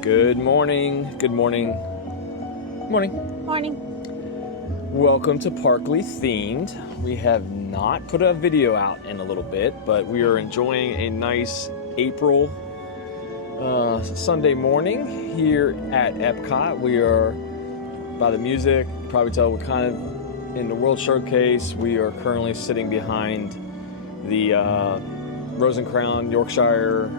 Good morning. Good morning. Morning. Morning. Welcome to Parkley Themed. We have not put a video out in a little bit, but we are enjoying a nice April Sunday morning here at Epcot. We are, by the music, you can probably tell we're kind of in the World Showcase. We are currently sitting behind the Rose and Crown Yorkshire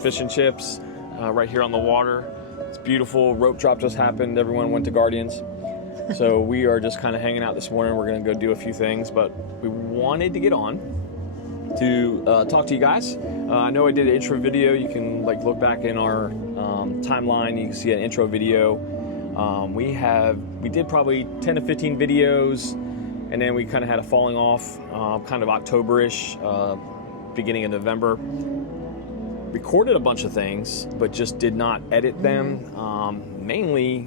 Fish and chips right here on the water. It's beautiful. Rope drop just happened. Everyone went to Guardians. So we are just kind of hanging out this morning. We're going to go do a few things, but we wanted to get on to talk to you guys. I know I did an intro video. You can look back in our timeline. You can see an intro video. We did probably 10 to 15 videos, and then we kind of had a falling off kind of October-ish, beginning of November. Recorded a bunch of things, but just did not edit them. Mainly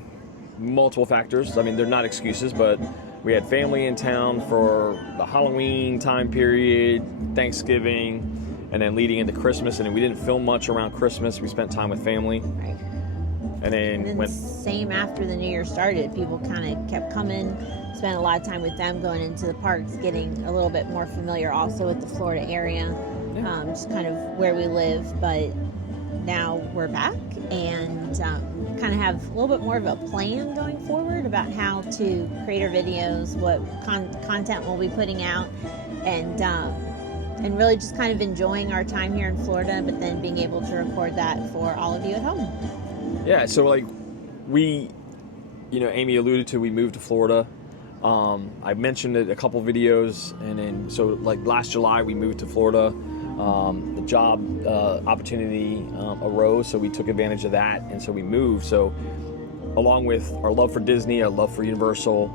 multiple factors. I mean, they're not excuses, but we had family in town for the Halloween time period, Thanksgiving, and then leading into Christmas. And we didn't film much around Christmas. We spent time with family. Right. And then same after the new year started, people kind of kept coming, spent a lot of time with them, going into the parks, getting a little bit more familiar also with the Florida area. Just kind of where we live, but now we're back and kind of have a little bit more of a plan going forward about how to create our videos, what content we'll be putting out, and really just kind of enjoying our time here in Florida, but then being able to record that for all of you at home. Yeah, so Amy alluded to, we moved to Florida. I mentioned it a couple videos, and then last July we moved to Florida. The job opportunity arose, so we took advantage of that, and so we moved. So along with our love for Disney, our love for Universal,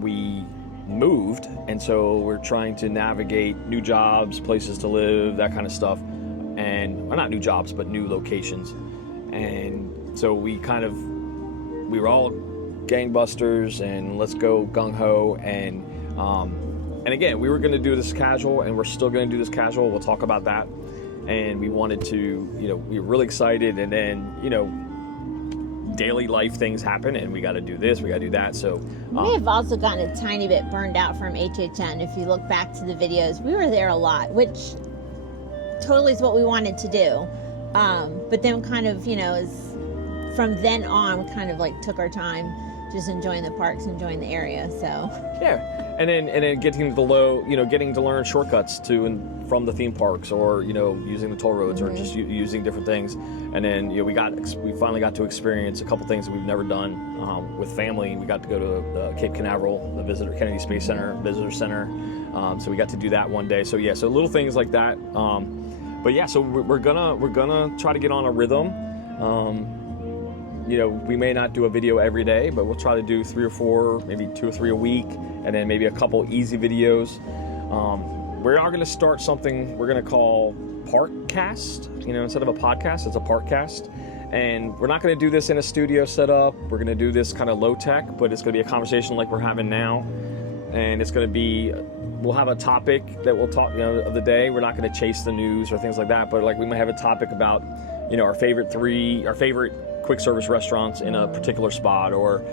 we moved, and so we're trying to navigate new jobs, places to live, that kind of stuff, and well, not new jobs, but new locations. And so we were all gangbusters and let's go gung-ho, and again, we were going to do this casual, and we're still going to do this casual. We'll talk about that. And we wanted to, we were really excited. And then, daily life things happen, and we got to do this, we got to do that. So we may have also gotten a tiny bit burned out from HHN. If you look back to the videos, we were there a lot, which totally is what we wanted to do. But then kind of, from then on, we kind of took our time, just enjoying the parks, enjoying the area. So yeah. And then getting to getting to learn shortcuts to and from the theme parks, or using the toll roads, or just using different things. And then we finally got to experience a couple things that we've never done with family. We got to go to Cape Canaveral, the Kennedy Space Center visitor center. So we got to do that one day. So yeah, so little things like that. But yeah, so we're gonna try to get on a rhythm. We may not do a video every day, but we'll try to do 3 or 4, maybe 2 or 3 a week, and then maybe a couple easy videos. We are going to start something we're going to call Parkcast. Instead of a podcast, it's a Parkcast. And we're not going to do this in a studio setup. We're going to do this kind of low tech, but it's going to be a conversation like we're having now. And it's going to be, we'll have a topic that we'll talk, of the day. We're not going to chase the news or things like that, but we might have a topic about, our favorite quick service restaurants in a particular spot, or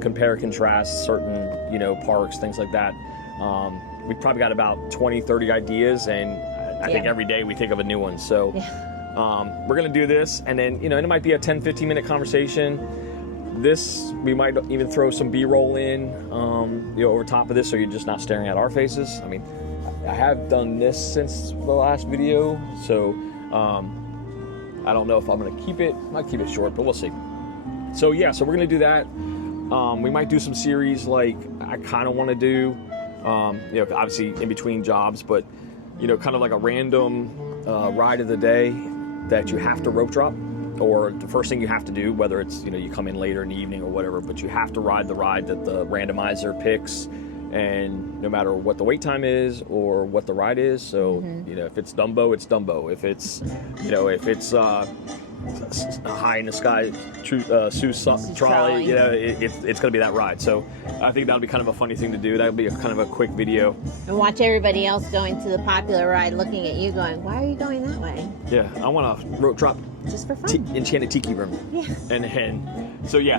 compare, contrast certain parks, things like that. We've probably got about 20-30 ideas, and I think every day we think of a new one. So we're gonna do this, and then it might be a 10-15 minute conversation. We might even throw some B-roll in over top of this, so you're just not staring at our faces. I mean, I have done this since the last video, so I don't know if I'm going to keep it. I might keep it short, but we'll see. So yeah, so we're going to do that. We might do some series like I kind of want to do, obviously in between jobs, but, kind of like a random ride of the day that you have to rope drop, or the first thing you have to do, whether it's, you come in later in the evening or whatever, but you have to ride the ride that the randomizer picks. And no matter what the wait time is or what the ride is, so if it's Dumbo, it's Dumbo. If it's high in the sky Sue trolley. You know, it's going to be that ride. So I think that'll be kind of a funny thing to do. That'll be kind of a quick video. And watch everybody else going to the popular ride, looking at you, going, "Why are you going that way?" Yeah, I want a rope drop. Just for fun. Enchanted Tiki Room. Yeah. And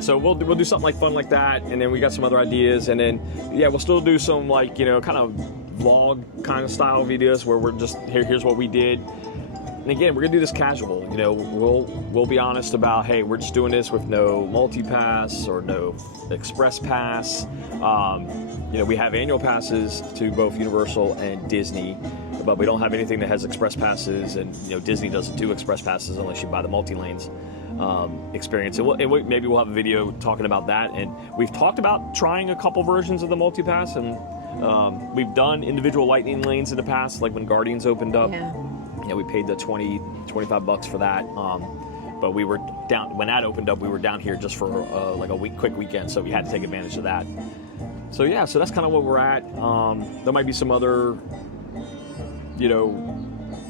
so we'll do something like fun like that, and then we got some other ideas, and then we'll still do some like kind of vlog kind of style videos where we're just here's what we did. And again, we're gonna do this casual. We'll be honest about, hey, we're just doing this with no multi-pass or no express pass. We have annual passes to both Universal and Disney, but we don't have anything that has express passes, and Disney doesn't do express passes unless you buy the multi-lanes experience. And maybe we'll have a video talking about that. And we've talked about trying a couple versions of the multi-pass, and we've done individual lightning lanes in the past, like when Guardians opened up. Yeah. We paid the $25 for that. But we were down when that opened up. We were down here just for like a quick weekend, so we had to take advantage of that. So so that's kind of what we're at. There might be some other,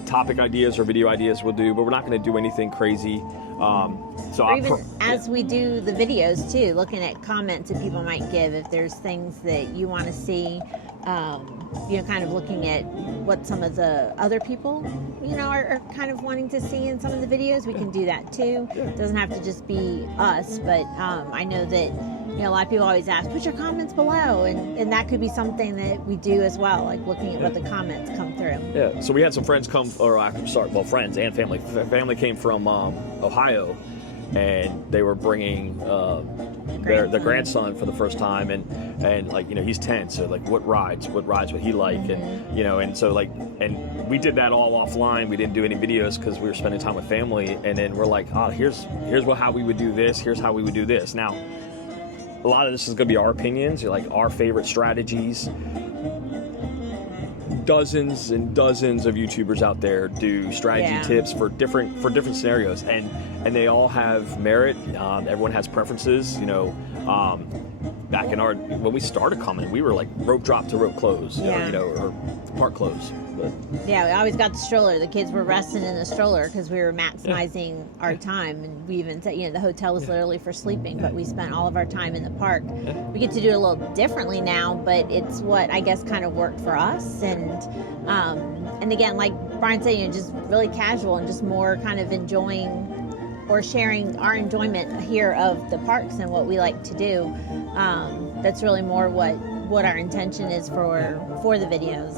topic ideas or video ideas we'll do, but we're not going to do anything crazy. As we do the videos too, looking at comments that people might give, if there's things that you want to see, kind of looking at what some of the other people, are kind of wanting to see in some of the videos, we can do that too. It doesn't have to just be us, but I know that a lot of people always ask, put your comments below, and that could be something that we do as well, like looking at what the comments come through. Yeah, so we had some friends friends and family. Family came from Ohio, and they were bringing their grandson for the first time, and he's 10, so like what rides would he like, and and so and we did that all offline. We didn't do any videos because we were spending time with family, and then we're like, here's how we would do this, here's how we would do this. Now, a lot of this is going to be our opinions, like our favorite strategies. Dozens and dozens of YouTubers out there do strategy tips for different scenarios, and they all have merit. Everyone has preferences. Back when we started coming, we were like rope drop to rope close, or park close. But we always got the stroller. The kids were resting in the stroller because we were maximizing our time, and we even said, the hotel was literally for sleeping, but we spent all of our time in the park. We get to do it a little differently now, but it's what I guess kind of worked for us, and again, like Brian said, just really casual and just more kind of enjoying or sharing our enjoyment here of the parks and what we like to do. That's really more what our intention is for the videos.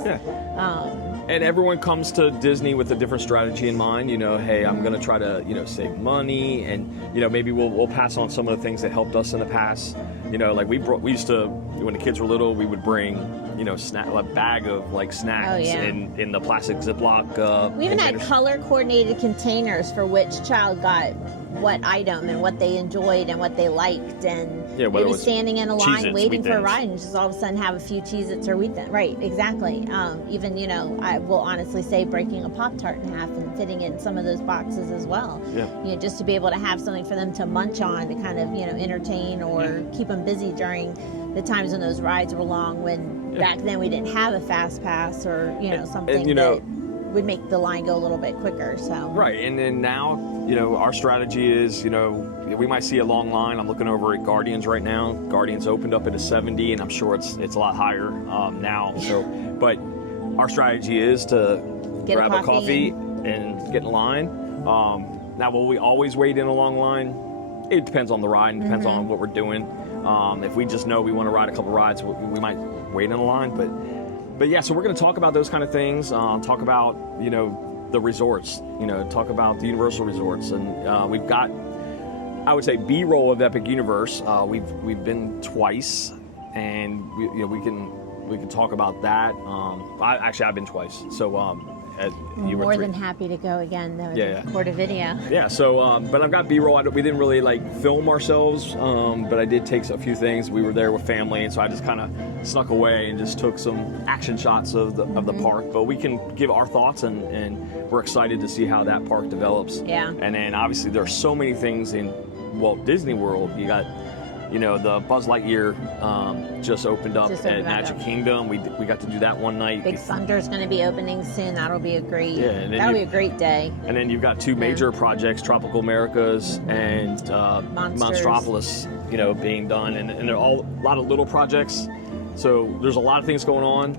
And everyone comes to Disney with a different strategy in mind. Hey, I'm going to try to save money, and maybe we'll pass on some of the things that helped us in the past. Like we used to, when the kids were little, we would bring a bag of like snacks in the plastic Ziploc. We even had color coordinated containers for which child got what item and what they enjoyed and what they liked, and maybe standing in a line waiting for a ride and just all of a sudden have a few Cheez-Its or Wheat Thins. Right, exactly. Even I will honestly say breaking a Pop-Tart in half and fitting it in some of those boxes as well. Just to be able to have something for them to munch on to kind of entertain or keep them busy during the times when those rides were long, when back then we didn't have a fast pass or something that would make the line go a little bit quicker. So right, and then now our strategy is we might see a long line. I'm looking over at Guardians right now. Guardians opened up at a 70, and I'm sure it's a lot higher now. So, but our strategy is to grab a coffee and get in line. Now, will we always wait in a long line? It depends on the ride and depends on what we're doing. If we just know we want to ride a couple rides, we might wait in a line. But yeah, so we're going to talk about those kind of things. Talk about the resorts. Talk about the Universal resorts, and we've got, I would say, B-roll of Epic Universe. We've been twice, and we can talk about that. I've been twice, so. You were more than happy to go again, though. Record a video. Yeah. So, but I've got B-roll. We didn't really film ourselves, but I did take a few things. We were there with family, and so I just kind of snuck away and just took some action shots of the park. But we can give our thoughts, and we're excited to see how that park develops. Yeah. And then obviously there are so many things in Walt Disney World. You got you know, the Buzz Lightyear just opened up at Magic up. Kingdom. We got to do that one night. Big Thunder's going to be opening soon. That'll be a great. Yeah, and then that'll be a great day. And then you've got two major projects, Tropical Americas and Monstropolis, you know, being done, and they're all a lot of little projects. So there's a lot of things going on.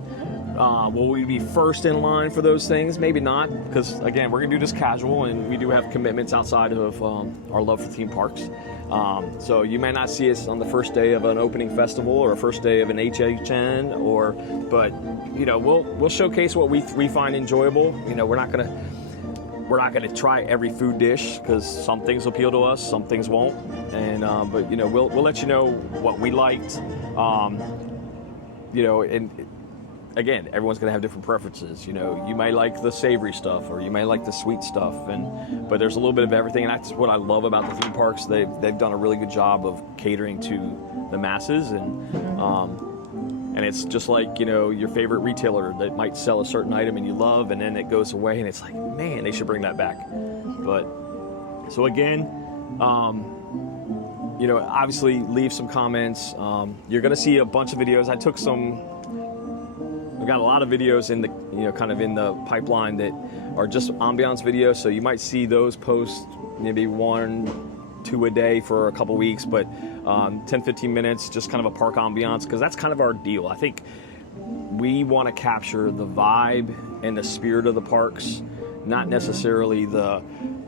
Will we be first in line for those things? Maybe not, because again, we're gonna do this casual, and we do have commitments outside of our love for theme parks. So you may not see us on the first day of an opening festival or a first day of an HHN, but you know, we'll showcase what we find enjoyable. You know, we're not gonna try every food dish, because some things appeal to us, some things won't. And but you know, we'll let you know what we liked. You know, and again, everyone's going to have different preferences. You know, you may like the savory stuff, or you may like the sweet stuff, but there's a little bit of everything, and that's what I love about the theme parks. They've done a really good job of catering to the masses, and it's just like, you know, your favorite retailer that might sell a certain item and you love, and then it goes away, and it's like, man, they should bring that back. But so again, you know, obviously leave some comments. You're going to see a bunch of videos. We've got a lot of videos in the, you know, kind of in the pipeline that are just ambiance videos. So you might see those posts maybe 1-2 a day for a couple weeks, but 10-15 minutes, just kind of a park ambiance, because that's kind of our deal. I think we want to capture the vibe and the spirit of the parks, not necessarily the,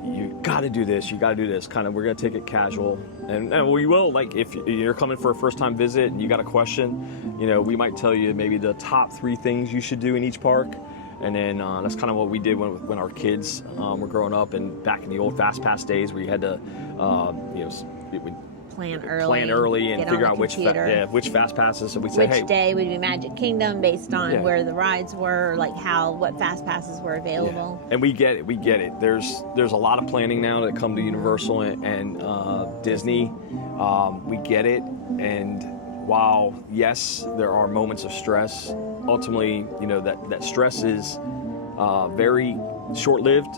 you got to do this, you got to do this. Kind of, we're going to take it casual, and we will. Like, if you're coming for a first-time visit and you got a question, you know, we might tell you maybe the top 3 things you should do in each park, and then that's kind of what we did when our kids were growing up, and back in the old Fast Pass days where you had to, you know, plan early and figure out which fast passes. So we say, which day would be Magic Kingdom based on where the rides were, like what fast passes were available. Yeah. And we get it. There's a lot of planning now that come to Universal and Disney. We get it, and while yes, there are moments of stress, ultimately, you know, that stress is very short-lived.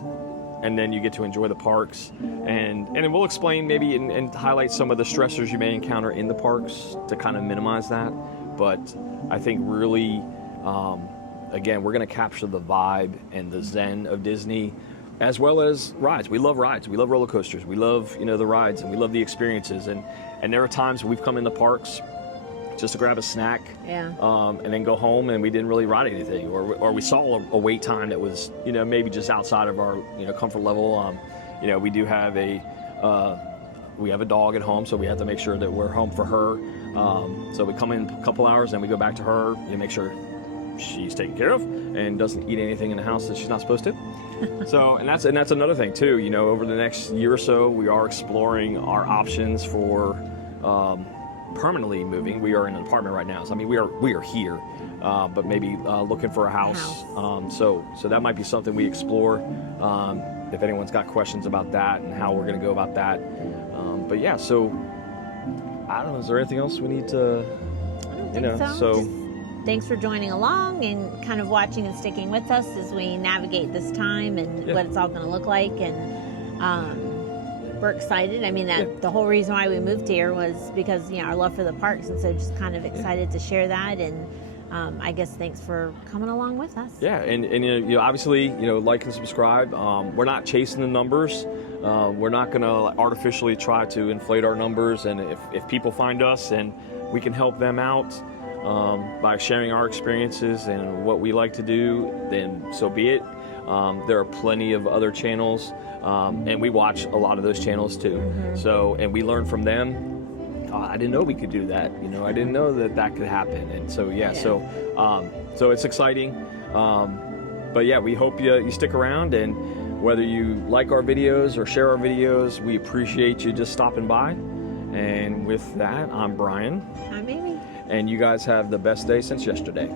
And then you get to enjoy the parks, and we'll explain maybe and highlight some of the stressors you may encounter in the parks to kind of minimize that. But I think really, again, we're going to capture the vibe and the zen of Disney, as well as rides. We love rides. We love roller coasters. We love, you know, the rides, and we love the experiences. And there are times we've come in the parks just to grab a snack, and then go home, and we didn't really ride anything, or we saw a wait time that was, you know, maybe just outside of our, you know, comfort level. You know, we do have a dog at home, so we have to make sure that we're home for her. So we come in a couple hours, and we go back to her and make sure she's taken care of and doesn't eat anything in the house that she's not supposed to. So, and that's another thing too. You know, over the next year or so, we are exploring our options for permanently moving. We are in an apartment right now, so I mean, we are here, but maybe looking for a house. So that might be something we explore. If anyone's got questions about that and how we're going to go about that. But yeah, so I don't know. Is there anything else we need to? I don't think so. Just thanks for joining along and kind of watching and sticking with us as we navigate this time and what it's all going to look like. And we're excited. I mean, the whole reason why we moved here was because, you know, our love for the parks, and so just kind of excited to share that. And I guess thanks for coming along with us. Yeah, and you know, obviously, you know, like and subscribe. We're not chasing the numbers. We're not going to artificially try to inflate our numbers. And if people find us and we can help them out by sharing our experiences and what we like to do, then so be it. There are plenty of other channels, and we watch a lot of those channels too. So, and we learn from them. Oh, I didn't know we could do that. You know, I didn't know that could happen. And so, so it's exciting. But yeah, we hope you stick around, and whether you like our videos or share our videos, we appreciate you just stopping by. And with that, I'm Brian. I'm Amy. And you guys have the best day since yesterday.